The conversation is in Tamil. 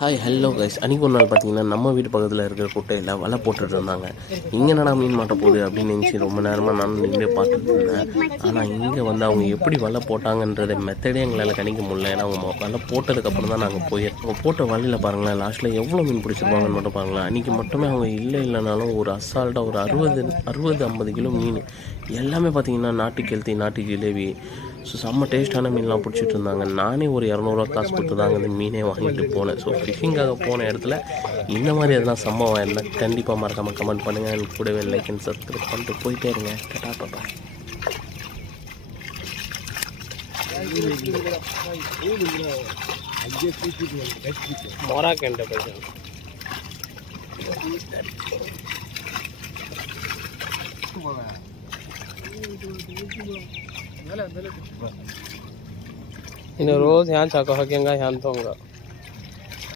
Hi hello guys. அன்றைக்கி ஒரு நாள் பார்த்தீங்கன்னா நம்ம வீட்டு பக்கத்தில் இருக்கிற குட்டையில் வலை போட்டுட்டு இருந்தாங்க. இங்கே என்னடா மீன் மாட்ட போகுது அப்படின்னு நினச்சி ரொம்ப நேரமாக நானும் நின்று பார்த்துட்டு இருந்தேன். ஆனால் இங்கே வந்து அவங்க எப்படி வலை போட்டாங்கன்றத மெத்தடே எங்களால் கணிக்க முடியல. ஏன்னா அவங்க வலை போட்டதுக்கப்புறம் தான் நாங்கள் அவங்க போட்ட வலையில் பாருங்களேன், லாஸ்ட்டில் எவ்வளோ மீன் பிடிச்சிருப்பாங்கன்னு மட்டும் பாருங்களேன். அன்றைக்கி மட்டுமே அவங்க இல்லைனாலும் ஒரு அசால்ட்டாக ஒரு 60-50 கிலோ மீன் எல்லாமே பார்த்தீங்கன்னா நாட்டு கெளுத்தி, நாட்டு ஜிலேபி, ஸோ செம்ம டேஸ்ட்டான மீன்லாம் பிடிச்சிட்டு இருந்தாங்க. நானே ஒரு 200 காசு கொடுத்து தாங்க இந்த மீனே வாங்கிட்டு போனேன். ஸோ ஃபிஷிங்காக போன இடத்துல இந்த மாதிரி எதனா சம்பவம் இருந்தால் கண்டிப்பாக மறக்காமல் கமெண்ட் பண்ணுங்கள். எனக்கு கூடவே லைக் அண்ட் சப்ஸ்கிரைப் பண்ணிட்டு போயிட்டே இருங்க. டட்டா பாப்பா. மொரா கேண்ட போய் इन रोज ह्यान चाको हकेंगा ह्यान तोंगा